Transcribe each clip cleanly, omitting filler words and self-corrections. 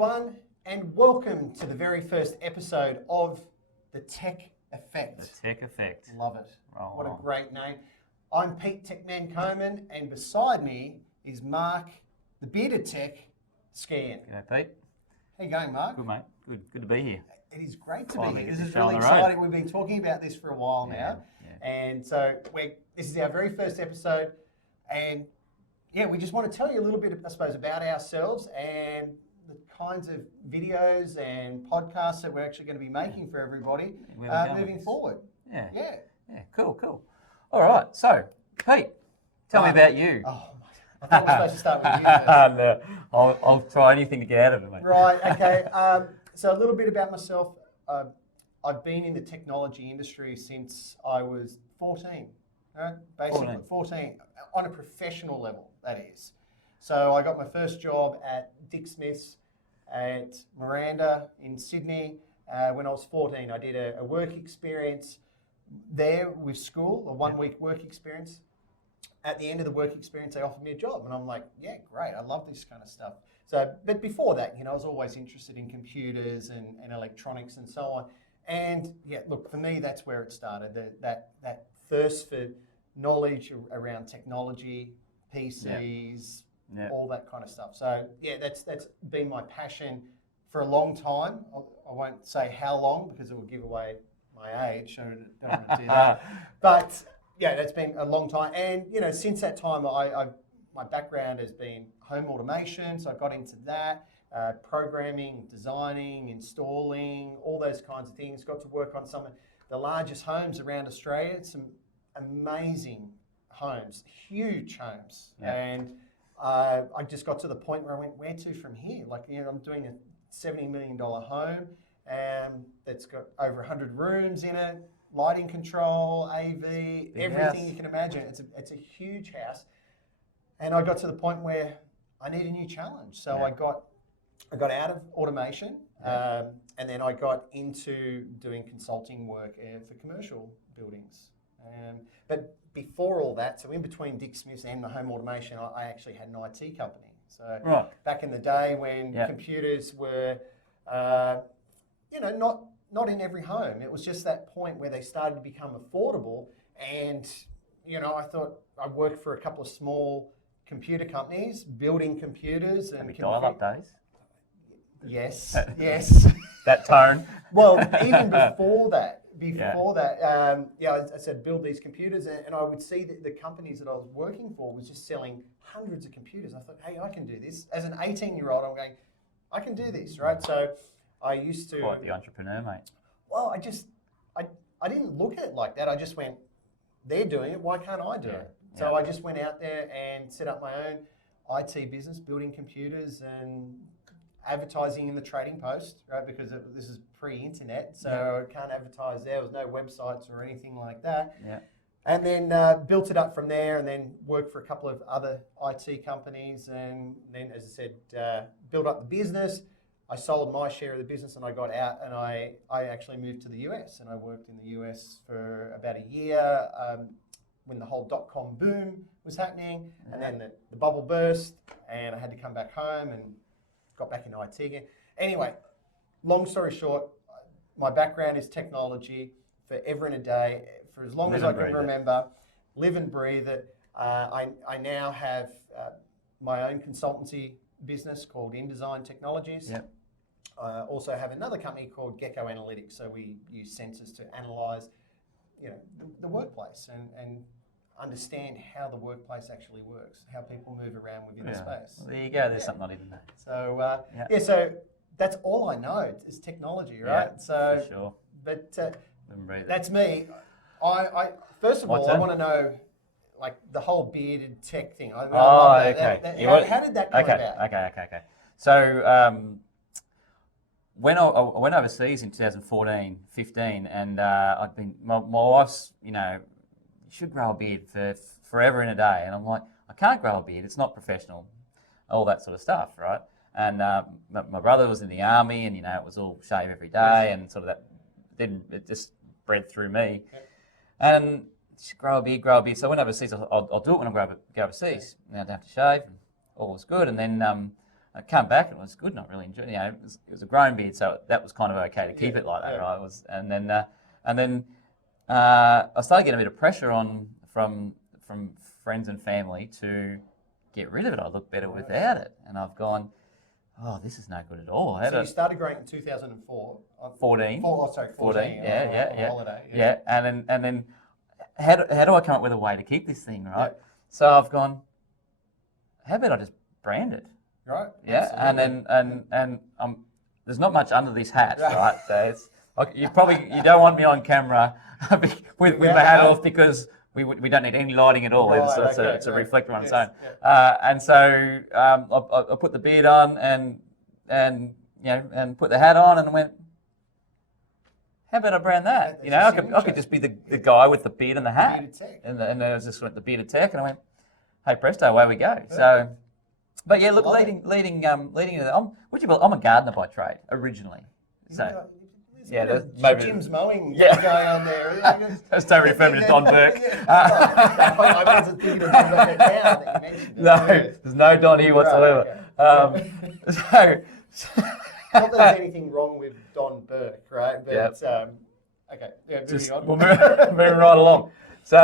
everyone, and welcome to the very first episode of The Tech Effect. The Tech Effect. Love it. Roll what on. a great name. I'm Pete Techman CoMAN, and beside me is Mark, the bearded tech, Skehan. G'day, Pete. How you going, Mark? Good, mate. Good to be here. It is great to Finally be here. get This this is show on really the road. exciting. We've been talking about this for a while now. Yeah. And so this is our very first episode. And yeah, we just want to tell you a little bit, I suppose, about ourselves and the kinds of videos and podcasts that we're actually going to be making for everybody moving forward. Yeah, cool. All right, so, Pete, tell me about you. Oh, I thought we were supposed to start with you first. No, I'll try anything to get out of it, mate. Right, okay. So a little bit about myself. I've been in the technology industry since I was 14. Basically 14 on a professional level, that is. So I got my first job at Dick Smith's at Miranda in Sydney when I was 14. I did a work experience there with school, a one-week work experience. At the end of the work experience, they offered me a job, and I'm like, yeah, great, I love this kind of stuff. So, but before that, I was always interested in computers and electronics and so on. And yeah, look, for me, that's where it started. That thirst for knowledge around technology, PCs, all that kind of stuff. So yeah, that's been my passion for a long time. I won't say how long because it will give away my age, so I don't want to do that. But yeah, that's been a long time. And since that time, my background has been home automation, so I got into that. Programming, designing, installing, all those kinds of things. Got to work on some of the largest homes around Australia, some amazing homes, huge homes. Yeah. And I just got to the point where I went, where to from here? Like, I'm doing a $70 million home that's got over 100 rooms in it, lighting control, AV, everything house. You can imagine. It's a huge house. And I got to the point where I need a new challenge. So I got out of automation, and then I got into doing consulting work for commercial buildings. But before all that, so in between Dick Smith's and the home automation, I actually had an IT company. So back in the day when computers were, not in every home. It was just that point where they started to become affordable. And, I thought I worked for a couple of small computer companies, building computers. And dial-up days. Yes. That tone. Well, even before that, I said build these computers, and I would see that the companies that I was working for was just selling hundreds of computers. I thought, hey, I can do this. As an 18-year-old, I'm going, I can do this, right? So I used to... Quite the entrepreneur, mate. Well, I didn't look at it like that. I just went, they're doing it, why can't I do it? So I just went out there and set up my own IT business, building computers and advertising in the Trading Post, right? Because this is pre-internet, so I can't advertise there. There was no websites or anything like that. Yeah. And then built it up from there, and then worked for a couple of other IT companies, and then, as I said, built up the business. I sold my share of the business, and I got out, and I actually moved to the US, and I worked in the US for about a year when the whole .com boom was happening, and then the bubble burst, and I had to come back home and got back into IT again. Anyway, long story short, my background is technology forever and a day, for as long as I can remember, live and breathe it. I now have my own consultancy business called InDesign Technologies. Yep. I also have another company called Gecko Analytics, so we use sensors to analyse the workplace and understand how the workplace actually works, how people move around within the space. Well, there you go. There's something I didn't know. So so that's all I know is technology, right? Yeah, so for sure. But that's me. I first of all, I want to know like the whole bearded tech thing. I love that. Okay. How did that come about? Okay. So when I went overseas in 2014, 15, and I'd been my wife's, you should grow a beard for forever and a day, and I'm like, I can't grow a beard. It's not professional, all that sort of stuff, right? And my brother was in the army, and it was all shave every day, and sort of that. Then it just bred through me, and just grow a beard. So I went overseas. I'll do it when I go overseas. Now I don't have to shave, and all was good. And then I come back and it was good, not really enjoyed it. It was a grown beard, so that was kind of okay to keep it like that, right? It was, and then I started getting a bit of pressure on from friends and family to get rid of it. I look better without it, and I've gone, oh, this is no good at all. So you started growing in 2004. 14. 14. Yeah. Holiday. Yeah, and then how do I come up with a way to keep this thing, right? Yeah. So I've gone, how about I just brand it? Right. Yeah, absolutely. and there's not much under this hat, right? So it's you don't want me on camera with my hat off because we don't need any lighting at all. Right, It's a reflector on its yes, own. yeah. And so I put the beard on and put the hat on and went, how about I brand that? I could just be the guy with the beard and the hat. Bearded tech. And I was just went the bearded tech, and I went, hey presto, away we go. So, but yeah, look, leading into I'm a gardener by trade originally. So there's maybe Jim's mowing going on there. That's don't refer me to Don Burke. I wasn't thinking of Don Burke now that you mentioned it. No, there's no Don here whatsoever. Right, okay. Not that there's anything wrong with Don Burke, right? But okay, moving on. We'll moving right along. So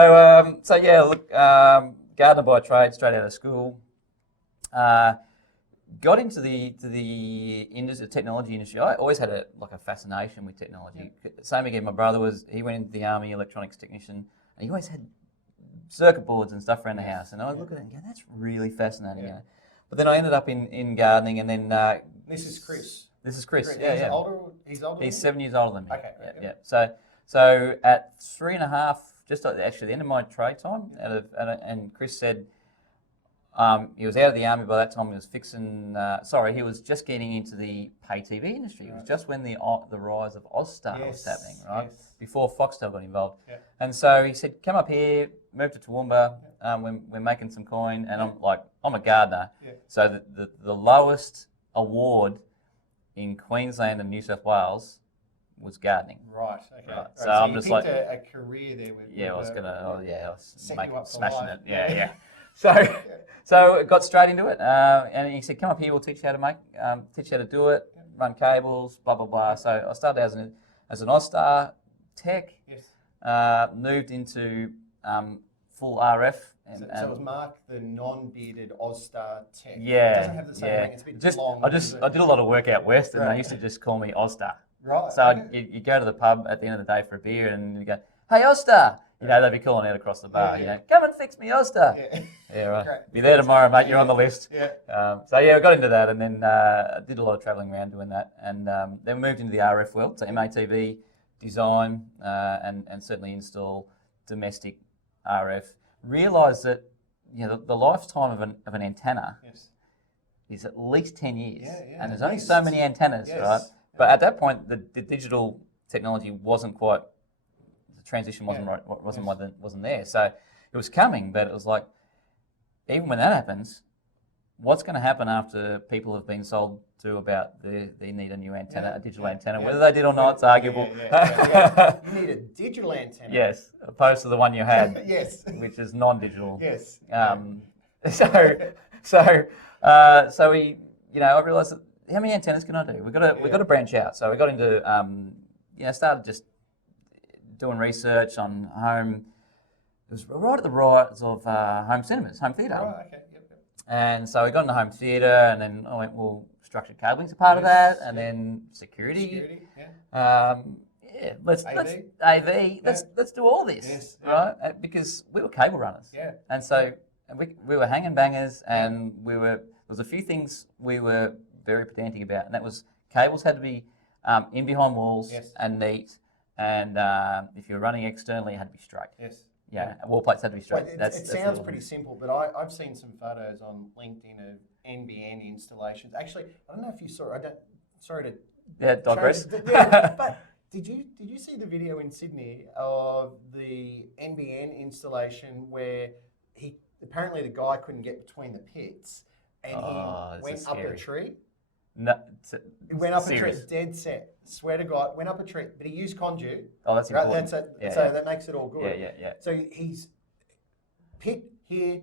yeah, look, gardener by trade, straight out of school. Got into the technology industry. I always had a fascination with technology. Same again, my brother he went into the army, electronics technician, and he always had circuit boards and stuff around the house. And I would look at it and go, that's really fascinating. Yeah. But then I ended up in gardening, and then this is Chris. This is Chris. He's older. He's older. He's 7 years older than me. Okay. Yeah. So at 3.5, just actually the end of my trade time, and Chris said. He was out of the army by that time. He was he was just getting into the pay TV industry. It was just when the rise of Ozstar was happening, right? Yes. Before Foxtel got involved. Yeah. And so he said, come up here, move to Toowoomba, we're making some coin. And I'm a gardener. Yeah. So the lowest award in Queensland and New South Wales was gardening. Right, okay. Right. So I'm you just picked a career there with I was smashing it. Yeah. Yeah. So got straight into it, and he said, "Come up here. We'll teach you how to teach you how to do it, run cables, blah blah blah." So I started as an Ozstar tech. Yes. Moved into full RF. So it was Mark, the non-bearded Ozstar tech. Yeah. It doesn't have the same ring. It's a bit long. I did a lot of work out west, and they used to just call me Ozstar. Right. So you go to the pub at the end of the day for a beer, and you go, "Hey Ozstar." They'd be calling out across the bar, come and fix me Ozstar. Yeah, right. Great. Be there tomorrow, mate. You're on the list. Yeah. I got into that, and then I did a lot of travelling around doing that, and then moved into the RF world, so MATV, design, and certainly install domestic RF. Realised that the lifetime of an antenna is at least 10 years, and there's only so many antennas, right? But at that point, the digital technology wasn't quite. Transition wasn't there, so it was coming, but it was like, even when that happens, what's going to happen after people have been sold to about they need a new antenna, a digital antenna, whether they did or not, it's arguable. You need a digital antenna. Yes, opposed to the one you had. Yes, which is non-digital. Yes. So we, I realised that how many antennas can I do? We've got to branch out. So we got into, started just doing research on home. It was right at the rise of home cinemas, home theatre. Right, okay, yep. And so we got into home theatre, and then I went, well, structured cabling's a part of that, and then security. Let's do all this, right? Because we were cable runners, and so we were hanging bangers, and there was a few things we were very pedantic about, and that was cables had to be in behind walls and neat. And if you're running externally, it had to be straight. Yes. Yeah, wall plates had to be straight. It sounds pretty simple, but I've seen some photos on LinkedIn of NBN installations. Actually, I don't know if you saw. Sorry to digress. But did you see the video in Sydney of the NBN installation where apparently the guy couldn't get between the pits and he went up a tree? No, it went up a tree, dead set. Swear to God, went up a tree, but he used conduit. Oh, that's important. So that makes it all good. Yeah. So he's pit here.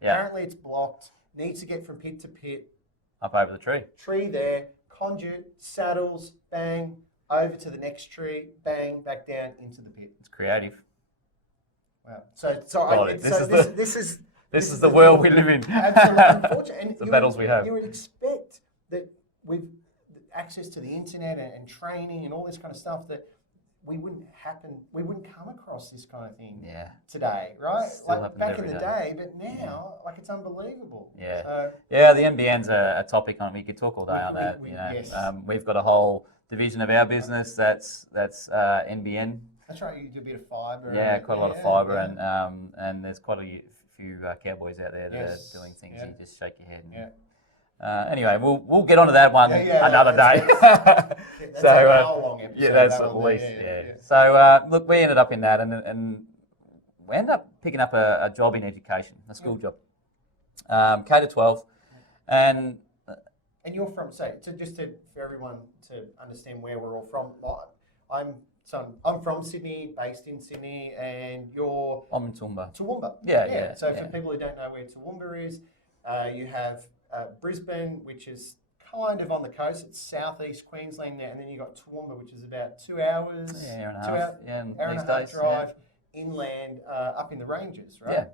Apparently it's blocked. Needs to get from pit to pit. up over the tree. Tree there, conduit, saddles, bang, over to the next tree, bang, back down into the pit. It's creative. Wow. This is the world we live in. Absolutely, unfortunately. And the battles we have. You would expect that with access to the internet and training and all this kind of stuff that we wouldn't come across this kind of thing today, right? Still like back in the day. day, but now, like it's unbelievable. Yeah. So, The NBN's a topic on. We could talk all day on that. Yes. We've got a whole division of our business that's NBN. That's right. You do a bit of fibre. Yeah, quite a lot of fibre, and there's quite a few cowboys out there that are doing things. You just shake your head. And, anyway, we'll get onto that one another day. That's an hour-long episode. Yeah, that's at least. So look, we ended up in that, and we ended up picking up a job in education, a school job, K to 12, and you're from, so just for everyone to understand where we're all from. I'm from Sydney, based in Sydney, and you're... I'm in Toowoomba. Toowoomba. Yeah. So for people who don't know where Toowoomba is, you have Brisbane, which is kind of on the coast. It's southeast Queensland there, and then you've got Toowoomba, which is about 2 hours, hour and a half, hour and a half drive inland, up in the ranges, right?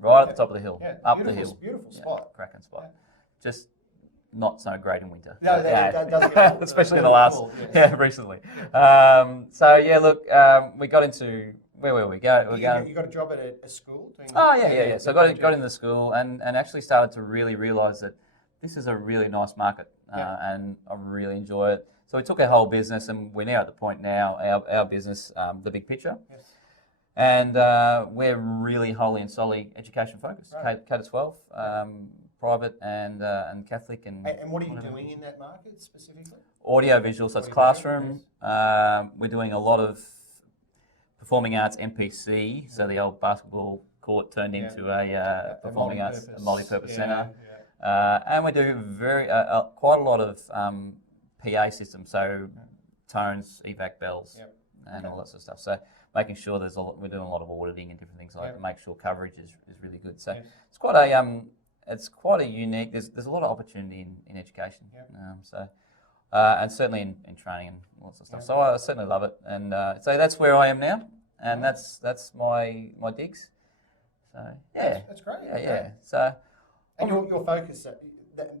Right at the top of the hill, up the hill. Beautiful spot. Cracking spot. Just not so great in winter. No, that doesn't get cold. Especially in the last, recently. We got into, where were we? You got a job at a school? So I got into the school and actually started to really realise that this is a really nice market and I really enjoy it. So we took our whole business and we're now at the point now, our business, the big picture. Yes. And we're really wholly and solely education focused, K to 12. Private and Catholic and what are you doing in that market specifically? Audio visual, so it's classroom. We're doing a lot of performing arts MPC, so the old basketball court turned into a performing arts, a multi-purpose centre. And we do quite a lot of PA systems, so tones, evac bells, and all that sort of stuff. So making sure we're doing a lot of auditing and different things like that to make sure coverage is really good. So it's quite a unique. There's a lot of opportunity in education. And certainly in training and lots of stuff. So I certainly love it, and so that's where I am now, and that's my digs. So that's great. So and your focus,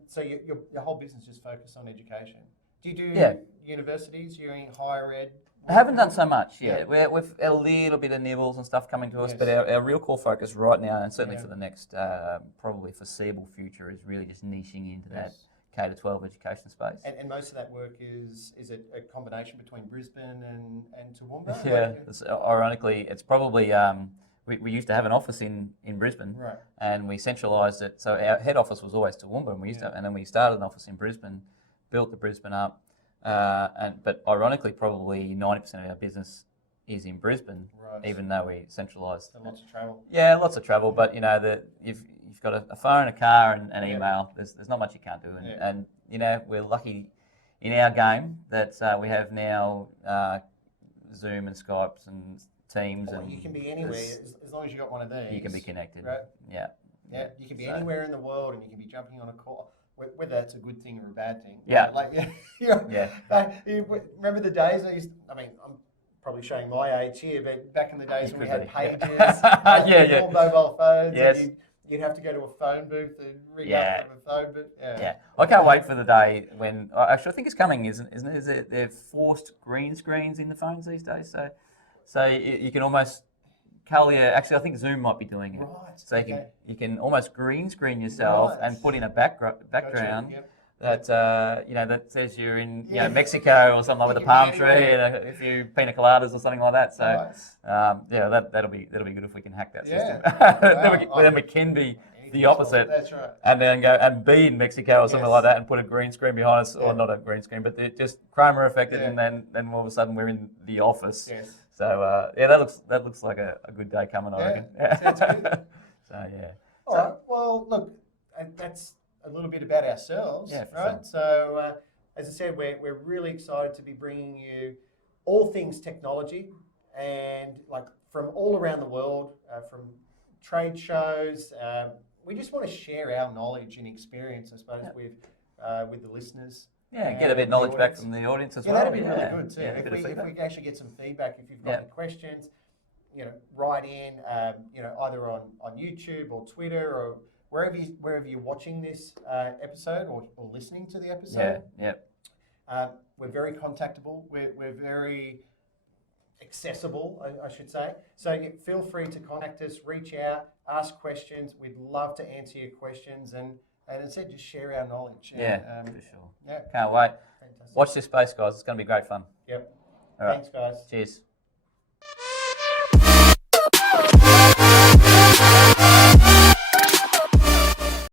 so your whole business is focused on education. Do you do universities? You're in higher ed? I haven't done so much yet. We've a little bit of nibbles and stuff coming to us, but our real core focus right now, and certainly for the next probably foreseeable future, is really just niching into that K to 12 education space. And most of that work is it a combination between Brisbane and Toowoomba? Ironically, it's probably we used to have an office in Brisbane, and we centralised it. So our head office was always Toowoomba, and and then we started an office in Brisbane, built the Brisbane up. But ironically, probably 90% of our business is in Brisbane, even though we centralised. So lots of travel. Yeah, lots of travel. But you've got a phone, a car, and email. There's not much you can't do. And we're lucky in our game that we have now Zoom and Skypes and Teams. And you can be anywhere as long as you got one of these. You can be connected. Right? Yeah. You can be anywhere in the world, and you can be jumping on a call. Whether that's a good thing or a bad thing. Remember the days I'm probably showing my age here, but back in the days when we had pages, mobile phones, and you'd have to go to a phone booth and ring up from a phone booth. I can't wait for the day when, actually I think it's coming, isn't it? Is it they've forced green screens in the phones these days, so you can almost actually, I think Zoom might be doing it. Right. So you can almost green screen yourself and put in a background that says you're in Mexico or something with a palm tree and a few pina coladas or something like that. So that'll be good if we can hack that system. Then we can be the opposite. That's right. And then go and be in Mexico or something like that and put a green screen behind us, or not a green screen, but just Chroma affected, and then all of a sudden we're in the office. Yes. So that looks like a good day coming, I reckon. Sounds good. So All right. Well, look, that's a little bit about ourselves, right? Sure. So, as I said, we're really excited to be bringing you all things technology, and from all around the world, from trade shows. We just want to share our knowledge and experience, I suppose, with the listeners. Yeah, get a bit of knowledge back from the audience as well. That'd be really good too. Yeah, if we can actually get some feedback, if you've got any questions, write in, either on YouTube or Twitter or wherever you're watching this episode or listening to the episode. We're very contactable. We're very accessible, I should say. So feel free to contact us, reach out, ask questions. We'd love to answer your questions and as I said, just share our knowledge. For sure. Yeah. Can't wait. Fantastic. Watch this space, guys. It's going to be great fun. Yep. All right. Thanks, guys. Cheers.